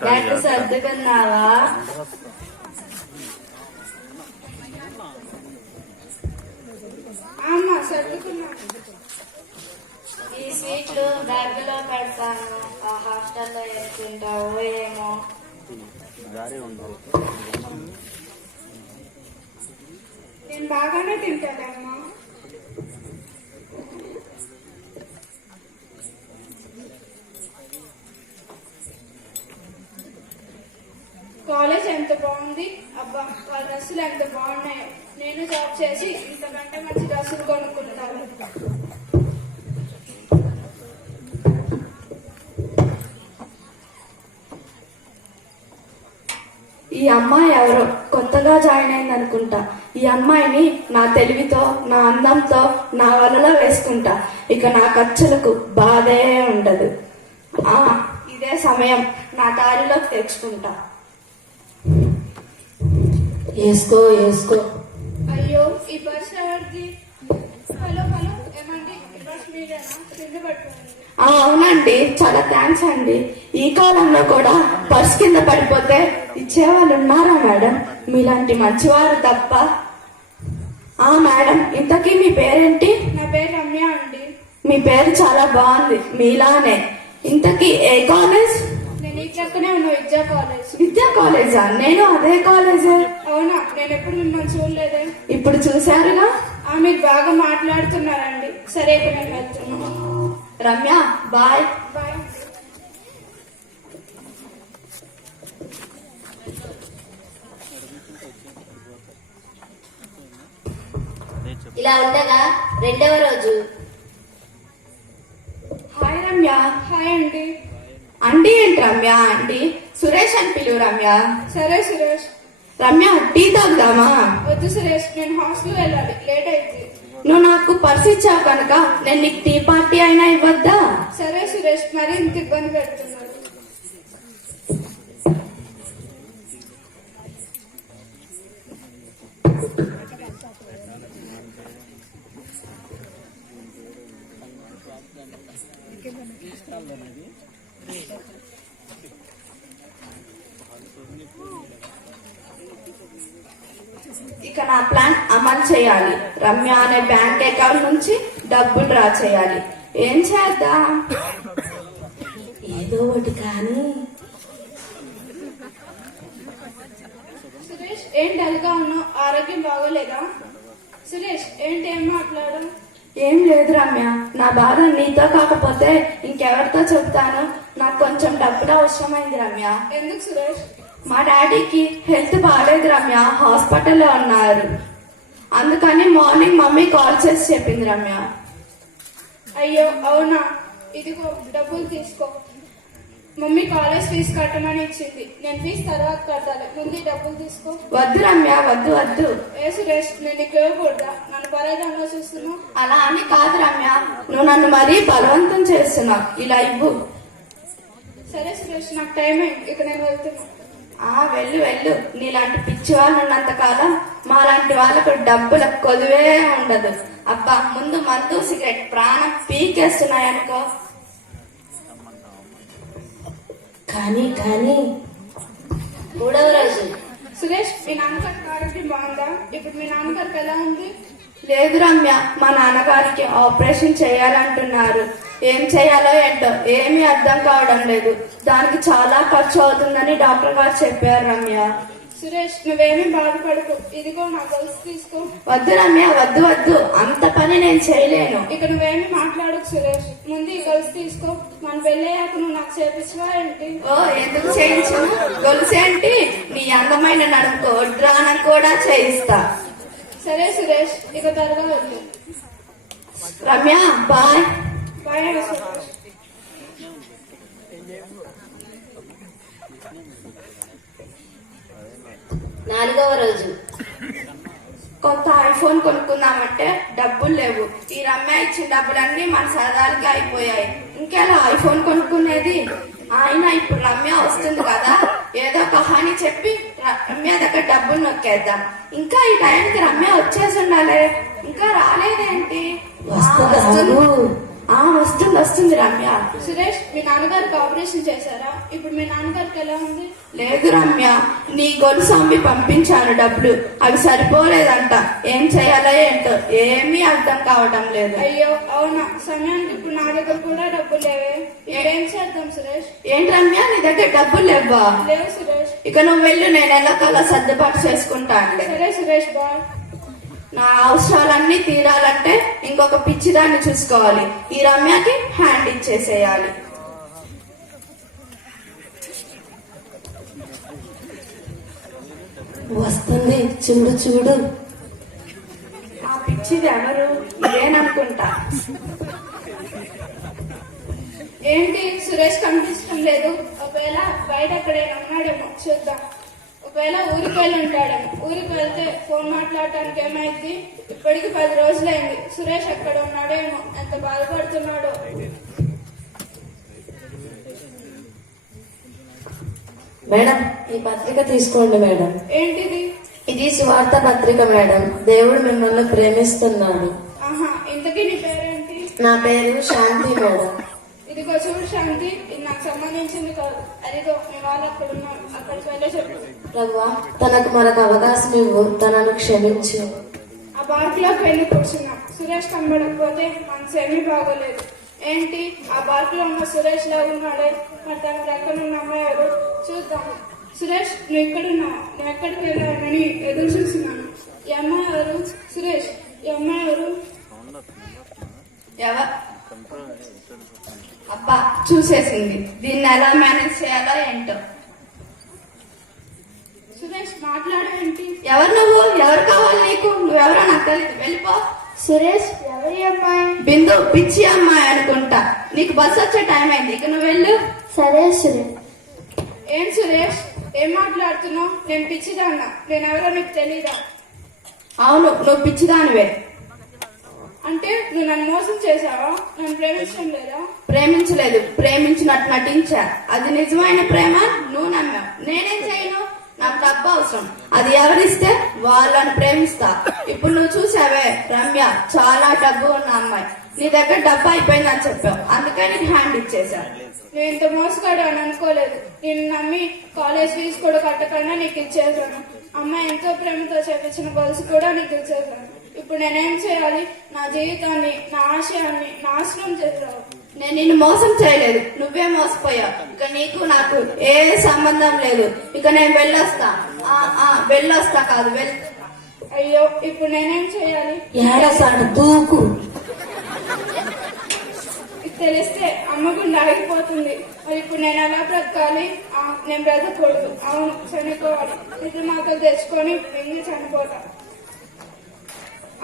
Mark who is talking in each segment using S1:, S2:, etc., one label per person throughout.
S1: Bag సర్దుకున్నావా
S2: అమ్మా సర్దుకున్నా.
S1: ఈ స్వీట్లు బ్యాగ్లో పెడతాను. ఆ హాస్టల్లో ఏం తింటావో ఏమో.
S2: నేను బాగానే తింటానమ్మా. కాలేజ్ ఎంత బాగుంది? అబ్బా వాళ్ళ డ్రెస్సులు ఎంత బాగున్నాయో. నేను జాబ్ చేసి ఇంతకంటే మంచి డ్రెస్సులు కొనుక్కుంటాను.
S3: ఈ అమ్మాయి ఎవరో? కొత్తగా జాయిన్ అయింది అనుకుంటా. ఈ అమ్మాయిని నా తెలివితో నా అందంతో నా వలలో వేసుకుంటా. ఇక నా ఖర్చులకు బాధే ఉండదు. ఆ ఇదే సమయం. నా దారిలోకి తెచ్చుకుంటా. వేసుకో వేసుకో
S2: అయ్యో ఈ బస్ ఎవరిది? Hello hello. ఏమండి? ఈ బస్ మీరేనా కింద పట్టుకోండి
S3: ఆ, అవునండి. చాలా థ్యాంక్స్ అండి. ఈ కాలంలో కూడా పర్స్ కింద పడిపోతే ఇచ్చేవాళ్ళు ఉన్నారా మేడం? మీలాంటి మంచివారు తప్ప. ఆ మేడం ఇంతకీ మీ పేరేంటి?
S2: నా పేరు రమ్య అండి.
S3: మీ పేరు చాలా బాగుంది. మీలానే. ఇంతకీ ఏ కాలేజ్
S2: ప్రక్కనే ఉన్న విద్యా కాలేజ్.
S3: విద్యా కాలేజా? నేను అదే కాలేజే.
S2: అవునా? నేను ఎప్పుడు మిమ్మల్ని చూడలేదే.
S3: ఇప్పుడు చూశారుగా?
S2: ఆ మీరు బాగా మాట్లాడుతున్నారండి. సరే ఇక నేను వెళ్తున్నాను
S3: రమ్య బాయ్.
S2: బాయ్.
S1: ఇలా ఉండగా రెండవ రోజు.
S3: హాయ్ రమ్య.
S2: హాయ్ అండి.
S3: అండి ఏంటి రమ్య? అండి సురేష్ అని పిలువు రమ్య.
S2: సరే సురేష్.
S3: రమ్య టీ తాగుదామా?
S2: వద్దు సురేష్ నేను హాస్టల్ వెళ్ళాలి. లేట్ అయింది.
S3: నువ్వు నాకు పర్స్ ఇచ్చావు కనుక నేను నీకు టీ పార్టీ అయినా ఇవ్వద్దా?
S2: సరే సురేష్ మరి ఇంత ఇబ్బంది పెడుతున్నారు
S3: ఇక నా ప్లాన్ అమలు చేయాలి రమ్య అనే బ్యాంక్ అకౌంట్ నుంచి డబ్బులు డ్రా చేయాలి. ఏం చేద్దాం? ఏదో ఒకటి కానీ.
S2: సురేష్ ఏం డల్గా ఉన్నావు? ఆరోగ్యం బాగోలేదా? సురేష్ ఏంటి ఏం మాట్లాడు
S3: ఏం లేదు రమ్య. నా బాధ నీతో కాకపోతే ఇంకెవరితో చెప్తాను నాకు కొంచెం డబ్బులు అవసరమైంది రమ్య.
S2: ఎందుకు సురేష్?
S3: మా డాడీకి హెల్త్ బాగాలేదు రమ్య. హాస్పిటల్లో ఉన్నారు. అందుకని మార్నింగ్ మమ్మీ కాల్ చేసి చెప్పింది రమ్య.
S2: అయ్యో అవునా? ఇదిగో డబ్బులు తీసుకో. మమ్మీ కాలేజ్ ఫీజు కట్టమని ఇచ్చింది. నేను ఫీజు తర్వాత కట్టాలి. ముందు డబ్బులు తీసుకో.
S3: వద్దు రమ్య వద్దు వద్దు.
S2: ఏ సురేష్ నేను నీకు ఇవ్వకూడదా? నన్ను పరాజంగా చూస్తున్నావు.
S3: అలా అని కాదు రమ్య. నువ్వు నన్ను మరీ బలవంతం చేస్తున్నావు. ఇలా ఇవ్వు.
S2: సరే సురేష్ నాకు టైం అయింది. ఇక నేను వెళ్తున్నా.
S3: ఆ వెళ్ళు వెళ్ళు. నీలాంటి పిచ్చి వాళ్ళు ఉన్నంత కాలం మాలాంటి వాళ్ళకు డబ్బుల కొదువే ఉండదు. అబ్బా ముందు మందు సిగరెట్. ప్రాణం పీకేస్తున్నాయనుకో. కానీ కానీ.
S1: మూడవ రోజు.
S2: సురేష్ మీ నాన్నగారి ఆరోగ్యం బాగుందా? ఇప్పుడు మీ నాన్నగారికి ఎలా ఉంది?
S3: లేదు రమ్య మా నాన్నగారికి ఆపరేషన్ చేయాలంటున్నారు. ఏం చేయాలో ఏంటో? ఏమీ అర్థం కావడం లేదు. దానికి చాలా ఖర్చు అవుతుందని డాక్టర్ గారు చెప్పారు రమ్య.
S2: సురేష్ నువ్వేమీ బాధపడకు. ఇదిగో నా గొలుసు తీసుకో.
S3: వద్దు రమ్య వద్దు వద్దు. అంత పని నేను చేయలేను.
S2: ఇక నువ్వేమీ మాట్లాడకు సురేష్. ముందు ఈ గొలుసు తీసుకో. మన పెళ్ళయ్యాక నువ్వు నాకు చేపించవా ఏంటి?
S3: ఓ ఎందుకు చేయించను? గొలుసేంటి నీ అందమైన నడుముకో డ్రానం కూడా చేయిస్తా.
S2: సరే సురేష్ ఇక త్వరగా వెళ్ళు
S3: రమ్య బాయ్.
S1: నాలుగవ రోజు.
S3: కొత్త ఐఫోన్ కొనుక్కుందామంటే డబ్బులు లేవు. ఈ రమ్య ఇచ్చిన డబ్బులన్నీ మన సరదాలకి అయిపోయాయి. ఇంకెలా ఐఫోన్ కొనుక్కునేది? ఆయన ఇప్పుడు రమ్య వస్తుంది కదా. ఏదో కహాని చెప్పి రమ్య దగ్గర డబ్బులు నొక్కేద్దాం. ఇంకా ఈ టైంకి రమ్య వచ్చేసి ఉండాలి. ఇంకా రాలేదేంటి? వస్తుంది. వస్తుంది వస్తుంది రమ్య.
S2: సురేష్ మీ నాన్నగారికి ఆపరేషన్ చేశారా? ఇప్పుడు మీ నాన్నగారికి ఎలా ఉంది?
S3: లేదు రమ్య నీ గొలుసు అమ్మి పంపించాను డబ్బులు. అవి సరిపోలేదంట. ఏం చేయాలో ఏంటో ఏమీ అర్థం కావటం లేదు.
S2: అయ్యో అవునా? సమయానికి ఇప్పుడు నా దగ్గర కూడా డబ్బులు లేవే. ఏం? చేద్దాం సురేష్?
S3: ఏంటి రమ్య నీ దగ్గర డబ్బులు లేవా
S2: లేవు సురేష్.
S3: ఇక నువ్వు వెళ్ళు నేను ఎల్లకల్లా సర్దుబాటు చేసుకుంటానులే.
S2: సరే సురేష్ బాయ్.
S3: నా అవసరాలన్నీ తీరాలంటే ఇంకొక పిచ్చిదాన్ని చూసుకోవాలి. ఈ రమ్యకి హ్యాండ్ ఇచ్చేసేయాలి.
S4: వస్తుంది. చూడు చూడు.
S3: ఆ పిచ్చిది ఎవరు? ఇదేననుకుంటా
S2: ఏంటి సురేష్ కనిపించడం లేదు ఒకవేళ బయట ఎక్కడైనా ఉన్నాడేమో చూద్దాం. ఒకవేళ ఊరికి వెళ్ళి ఉంటాడేమో ఊరికి వెళ్తే ఫోన్ మాట్లాడటానికి ఏమైంది? ఇప్పటికి పది రోజులైంది. సురేష్ ఎక్కడ ఉన్నాడేమో? ఎంత బాధపడుతున్నాడో?
S4: మేడం ఈ పత్రిక తీసుకోండి మేడం.
S2: ఏంటిది?
S4: ఇది స్వార్థ పత్రిక మేడం. దేవుడు మిమ్మల్ని ప్రేమిస్తున్నాడు.
S2: ఆహా ఇంతకీ నీ పేరేంటి?
S4: నా పేరు శాంతి మేడం.
S2: ఇదిగో చూడు శాంతి ఇది నాకు సంబంధించింది కాదు అదిగో మీ వాళ్ళు అక్కడ అక్కడికి వెళ్ళే చెప్పు.
S4: ప్రభువా తనకు మనకు అవకాశం ఇవ్వు. తనను క్షమించు.
S2: ఆ పార్కులోకి వెళ్ళి కూర్చున్నాం. సురేష్ కనబడకపోతే మనసు ఏమీ బాగోలేదు. ఏంటి? ఆ పార్క్లో ఉన్న సురేష్ లా ఉన్నాడే. మరి తన పక్కన ఉన్న అమ్మాయి ఎవరు? చూద్దాం. సురేష్ నువ్వు ఎక్కడున్నావు నువ్వు ఎక్కడికి వెళ్ళావని ఎదురు చూస్తున్నాను. ఈ అమ్మాయి ఎవరు? సురేష్ ఈ అమ్మాయి ఎవరు?
S3: ఎవ అబ్బా చూసేసింది. దీన్ని ఎలా మేనేజ్ చేయాలో ఏంటో.
S2: సురేష్ మాట్లాడేంటి
S3: ఎవరు నువ్వు? ఎవరు కావాలి నీకు? నువ్వెవరో నాకు తెలియదు వెళ్ళిపో.
S2: సురేష్ ఎవరి అమ్మాయి?
S3: బిందు పిచ్చి అమ్మాయి అనుకుంటా. నీకు బస్ వచ్చే టైం అయింది. ఇక నువ్వు వెళ్ళు.
S2: సరే సురేష్ ఏం సురేష్? ఏం మాట్లాడుతున్నావు? నేను పిచ్చిదాన్నా. నేను ఎవరో నీకు తెలీదా?
S3: అవును నువ్వు పిచ్చిదానివే.
S2: అంటే నువ్వు నన్ను మోసం చేశావా? నన్ను ప్రేమించడం లేదా?
S3: ప్రేమించలేదు. ప్రేమించినట్టు నటించా. అది నిజమైన ప్రేమ నువ్వు నమ్మావు. నేనేం చేయను? నాకు డబ్బు అవసరం. అది ఎవరిస్తే వాళ్ళని ప్రేమిస్తా. ఇప్పుడు నువ్వు చూసావే రమ్య చాలా డబ్బు ఉన్న అమ్మాయి. నీ దగ్గర డబ్బు అయిపోయిందని చెప్పావు. అందుకే నీకు హ్యాండ్ ఇచ్చేసా
S2: నేను ఇంత మోసగాడు అని అనుకోలేదు. నేను నమ్మి కాలేజ్ ఫీజు కూడా కట్టకుండా నీకు ఇచ్చేసాను అమ్మ ఎంతో ప్రేమతో చేపించిన గొలుసు కూడా నీకు ఇచ్చేసాను ఇప్పుడు నేనేం చేయాలి? నా జీవితాన్ని నా ఆశయాన్ని నాశనం చేశావు
S3: నేను నిన్ను మోసం చేయలేదు. నువ్వే మోసపోయావు. ఇక నీకు నాకు ఏ సంబంధం లేదు. ఇక నేను వెళ్ళొస్తా. వెళ్ళొస్తా కాదు వెళ్తున్నా
S2: అయ్యో ఇప్పుడు నేనేం చేయాలి?
S4: ఏడసాడు దూకు.
S2: తెలిస్తే అమ్మ గుండె ఆగిపోతుంది. మరి ఇప్పుడు నేను ఎలా బ్రతకాలి? నేను బ్రతకూడదు. అవును చనిపోవాలి. ఇది మాతో తెచ్చుకొని మింగి చనిపోతా.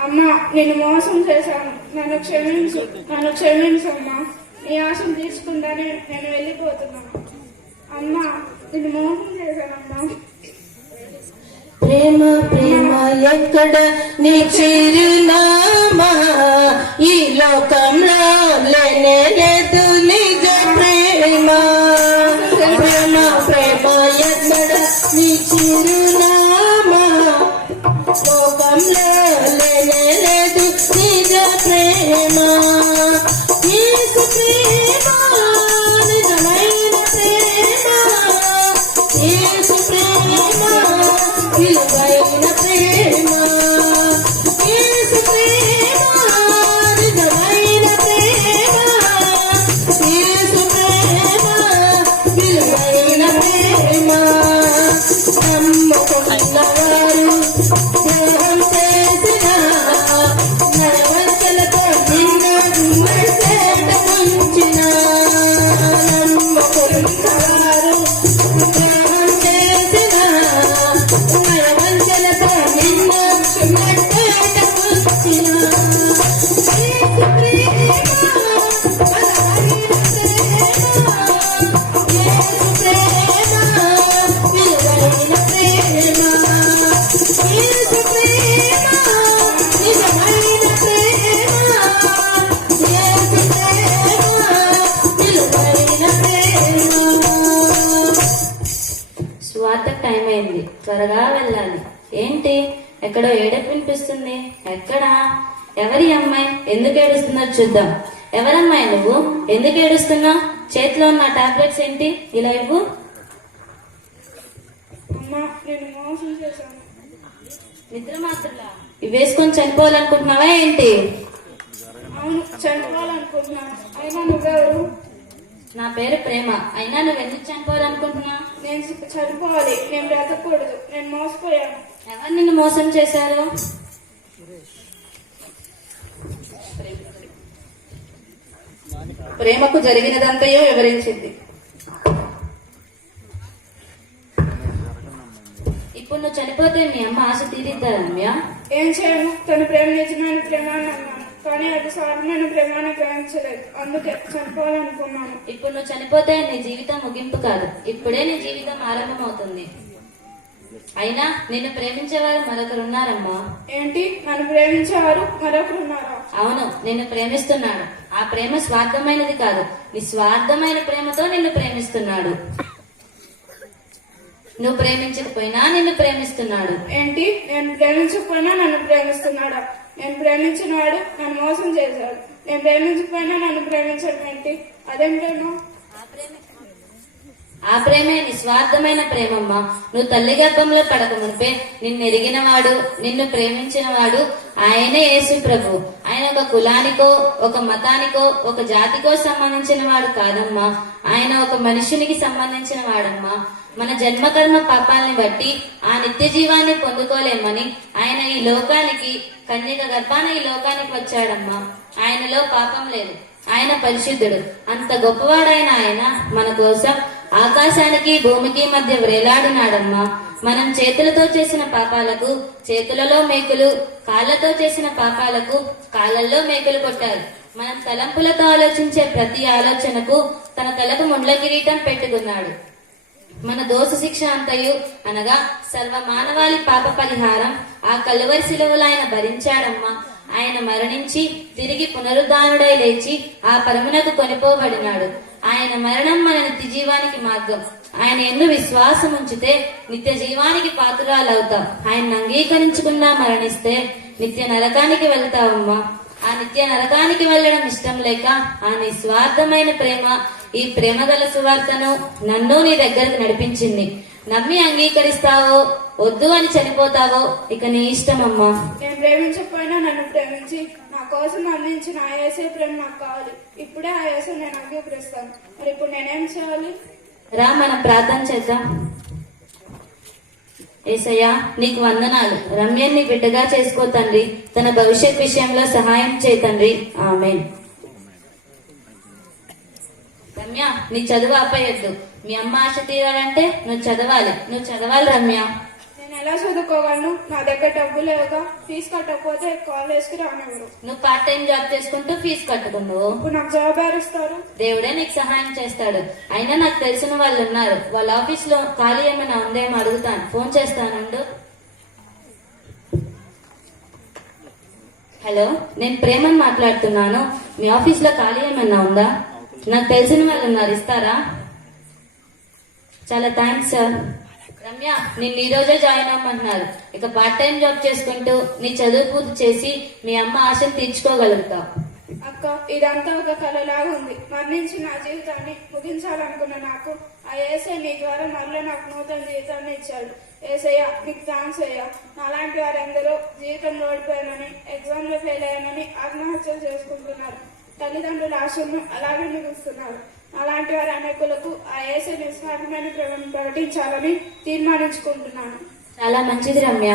S2: అమ్మా నేను మోసం చేశాను. నన్ను క్షమించు నన్ను క్షమించు అమ్మా నీ ఆశను తీసుకుంటానే నేను వెళ్ళిపోతున్నాను. అమ్మా నేను మోసం చేశానమ్మా.
S4: ప్రేమ ప్రేమ ఎక్కడ నీ చిరునామా? ఈ లోకంలో ప్రేమ
S5: త్వరగా వెళ్ళాలి. ఏంటి? ఎక్కడో ఏడుపు వినిపిస్తుంది. ఎక్కడా? ఎవరి అమ్మాయి? ఎందుకు ఏడుస్తుందో చూద్దాం. ఎవరమ్మాయి నువ్వు? ఎందుకు ఏడుస్తున్నావు? చేతిలో ఉన్న టాబ్లెట్స్ ఏంటి? ఇలా ఇవ్వు. నిద్ర మాత్రలా? ఇవి వేసుకొని చనిపోవాలనుకుంటున్నావా ఏంటి?
S2: అవును చనిపోవాలనుకుంటున్నాను. అయినా నువ్వెవరు?
S5: నా పేరు ప్రేమ. అయినా నువ్వు ఎందుకు చనిపోవాలనుకుంటున్నావు?
S2: నేను చనిపోవాలి. నేను బ్రతకూడదు. నేను మోసపోయాను.
S5: ఎవరు నిన్ను మోసం చేశారు?
S3: ప్రేమకు జరిగినదంతయో వివరించింది.
S5: ఇప్పుడు నువ్వు చనిపోతే మీ అమ్మ ఆశ తీరిద్దా రమ్య?
S2: ఏం చేయను? తను ప్రేమ నిజమైన ప్రేమ అని అన్నాను కానీ అది సార్ నేను ప్రేమాన్ని గ్రహించలేదు. అందుకే చనిపోవాలనుకున్నాను.
S5: ఇప్పుడు నువ్వు చనిపోతే నీ జీవితం ముగింపు కాదు. ఇప్పుడే నీ జీవితం ఆరంభమవుతుంది. అయినా నిన్ను ప్రేమించేవారు మరొకరు ఉన్నారమ్మా.
S2: ఏంటి? నన్ను ప్రేమించేవారు మరొకరు ఉన్నారా?
S5: అవును నిన్ను ప్రేమిస్తున్నాడు. ఆ ప్రేమ స్వార్థమైనది కాదు. నిస్వార్థమైన ప్రేమతో నిన్ను ప్రేమిస్తున్నాడు. నువ్వు ప్రేమించకపోయినా నిన్ను ప్రేమిస్తున్నాడు.
S2: ఏంటి? నేను ప్రేమించకపోయినా నన్ను ప్రేమిస్తున్నాడా? నేను ప్రేమించిన వాడు నన్ను మోసం చేశాడు. నేను ప్రేమించకపోయినా నన్ను ప్రేమించడం ఏంటి? అదేం ప్రేమ.
S5: ఆ ప్రేమే. నిస్వార్థమైన ప్రేమమ్మా. నువ్వు తల్లి గర్భంలో పడక మునిపే నిన్ను ఎరిగినవాడు నిన్ను ప్రేమించినవాడు ఆయనే యేసు ప్రభు. ఆయన ఒక కులానికో ఒక మతానికో ఒక జాతికో సంబంధించిన వాడు కాదమ్మా. ఆయన ఒక మనుషునికి సంబంధించిన వాడమ్మా. మన జన్మకర్మ పాపాలని బట్టి ఆ నిత్య జీవాన్ని పొందుకోలేమని ఆయన ఈ లోకానికి కన్యక గర్భాన ఈ లోకానికి వచ్చాడమ్మా. ఆయనలో పాపం లేదు. ఆయన పరిశుద్ధుడు. అంత గొప్పవాడైన ఆయన మన కోసం ఆకాశానికి భూమికి మధ్య వ్రేలాడినాడమ్మా. మనం చేతులతో చేసిన పాపాలకు చేతులలో మేకులు కాళ్ళతో చేసిన పాపాలకు కాళ్ళల్లో మేకులు కొట్టారు. మనం తలంపులతో ఆలోచించే ప్రతి ఆలోచనకు తన తలకు ముండ్ల కిరీటం పెట్టుకున్నాడు. మన దోష శిక్ష అంతయు అనగా సర్వ మానవాళి పాప పరిహారం. ఆ కలువరి శిలువలు ఆయన భరించాడమ్మా. ఆయన మరణించి తిరిగి పునరుద్ధానుడై లేచి ఆ పరమునకు కొనిపోబడినాడు. ఆయన మరణం మన నిత్య జీవానికి మార్గం. ఆయన ఎన్ను విశ్వాసం ఉంచితే నిత్య జీవానికి పాత్రాలవుతాం ఆయన అంగీకరించకుండా మరణిస్తే నిత్య నరకానికి వెళ్తావమ్మా. ఆ నిత్య నరకానికి వెళ్ళడం ఇష్టం లేక ఆ నిస్వార్థమైన ప్రేమ ఈ ప్రేమగల సువార్తను నన్ను నీ దగ్గరకు నడిపించింది. నమ్మి అంగీకరిస్తావో వద్దు అని చనిపోతావో ఇక నీ ఇష్టమమ్మా.
S2: నేను ప్రేమించకపోయినా నన్ను ప్రేమించి నా కోసం అందించిన ఆ యేసే ప్రేమ నాకు కావాలి. ఇప్పుడే ఆ యేసు నేను అంగీకరిస్తాను. మరి ఇప్పుడు నేనేం చేయాలి?
S5: రా మనం ప్రార్థన చేద్దాం. ఏసయ్యా నీకు వందనాలు. రమ్యని బిడ్డగా చేసుకో తండ్రి. తన భవిష్యత్ విషయంలో సహాయం చేయి తండ్రి. ఆమెన్ రమ్య నీ చదువు ఆపేయొద్దు. మీ అమ్మ ఆశ తీరాలంటే నువ్వు చదవాలి. నువ్వు చదవాలి రమ్య.
S2: నేను ఎలా చదువుకోగలను? నా దగ్గర డబ్బు లేవుగా ఫీజు కట్టకపోతే కాలేజ్కి రానివ్వరు
S5: నువ్వు పార్ట్ టైం జాబ్ చేసుకుంటూ ఫీజు కట్టుకున్నావు
S2: ఇప్పుడు నాకు జాబ్ ఇస్తారు.
S5: దేవుడే నీకు సహాయం చేస్తాడు. అయినా నాకు తెలిసిన వాళ్ళు ఉన్నారు. వాళ్ళ ఆఫీస్లో ఖాళీ ఏమైనా ఉందేమో అడుగుతాను. ఫోన్ చేస్తానుండు. హలో నేను ప్రేమని మాట్లాడుతున్నాను. మీ ఆఫీస్లో ఖాళీ ఏమైనా ఉందా? నాకు తెలిసిన వాళ్ళు ఉన్నారు ఇస్తారా? చాలా థ్యాంక్స్ సార్ రమ్య నిన్ను ఈ రోజే జాయిన్ అవ్వమంటున్నారు ఇక పార్ట్ టైం జాబ్ చేసుకుంటూ నీ చదువు పూర్తి చేసి మీ అమ్మ ఆశను తీర్చుకోగలుగుతావు.
S2: అక్క ఇదంతా ఒక కళలాగా ఉంది. మరణించి నా జీవితాన్ని ముగించాలనుకున్న నాకు ఆ ఏసై నీ ద్వారా మరలా నాకు నూతన జీవితాన్ని ఇచ్చాడు. ఏసయ్య నీకు థ్యాంక్స్ అయ్యా. నాలాంటి వారందరూ జీవితంలో ఓడిపోయానని ఎగ్జామ్లో ఫెయిల్ అయ్యానని ఆత్మహత్యలు చేసుకుంటున్నారు. తల్లిదండ్రుల ఆశలను అలాగే మిగులుస్తున్నారు అలాంటి వారి అనేకులకు ఆ ఏసై నిస్వార్థమైన ప్రేమను ప్రకటించాలని తీర్మానించుకుంటున్నాను.
S5: చాలా మంచిది రమ్య.